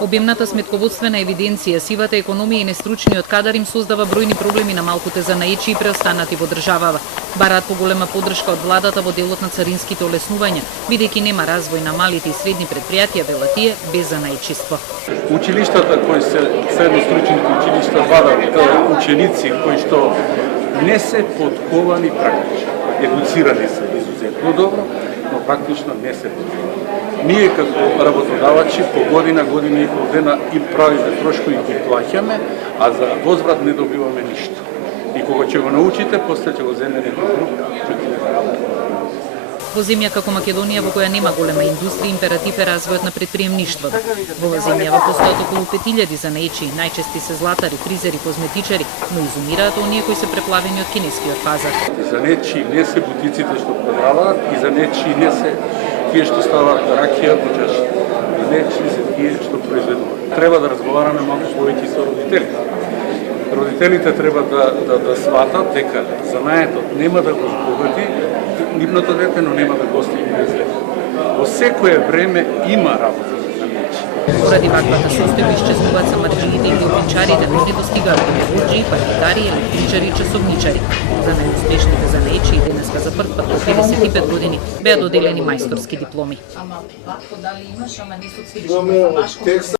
Обемната сметководствена евиденција, сивата економија и нестручниот кадар им создава бројни проблеми на малкуте занаечи и преостанати во државава. Бараат поголема поддршка од владата во делот на царинските олеснувања, бидејќи нема развој на малите и средни предпријатија, велат тие, без занаечиство. Училиштата кои се средно-стручните училишта вадат ученици кои што не се подковани практично. Едуцирани се изузетно добро, но практично не се подковани. Ние како работодавачи по година и пол дена и правиме трошкови ги плаќаме, а за возврат не добиваме ништо. И кога ќе го научите, после ќе го земе некој друг, ќе ги не работи. Во земја како Македонија, во која нема голема индустрија, императив е развојот на предприемништвото. Во земјава постојат околу 5000 занаечи, најчести се златари, фризери, козметичари, но изумираат оние кои се преплавени од кинескиот пазар. Занаечи не се бутиците што продаваат, и занаечи не се тие што ставаат ракија во чаши. Занаечи се тие што произведуваат. Треба да разговараме малку повеќе со родителите. Родителите треба да сватат дека занаетот нема да го збогати нивното дете, но нема да го остави без дете. Во секое време има работа за занаечи. Поради ваквата состојба исчезнуваат самарџиите и лопинчарите, но не достигаат педагози, паркетари, електричари и часовничари. За најуспешните занаечи и денеска за прв пат до 35 години беа доделени мајсторски дипломи. Ама вакво дали имаш, ама не со цвечки.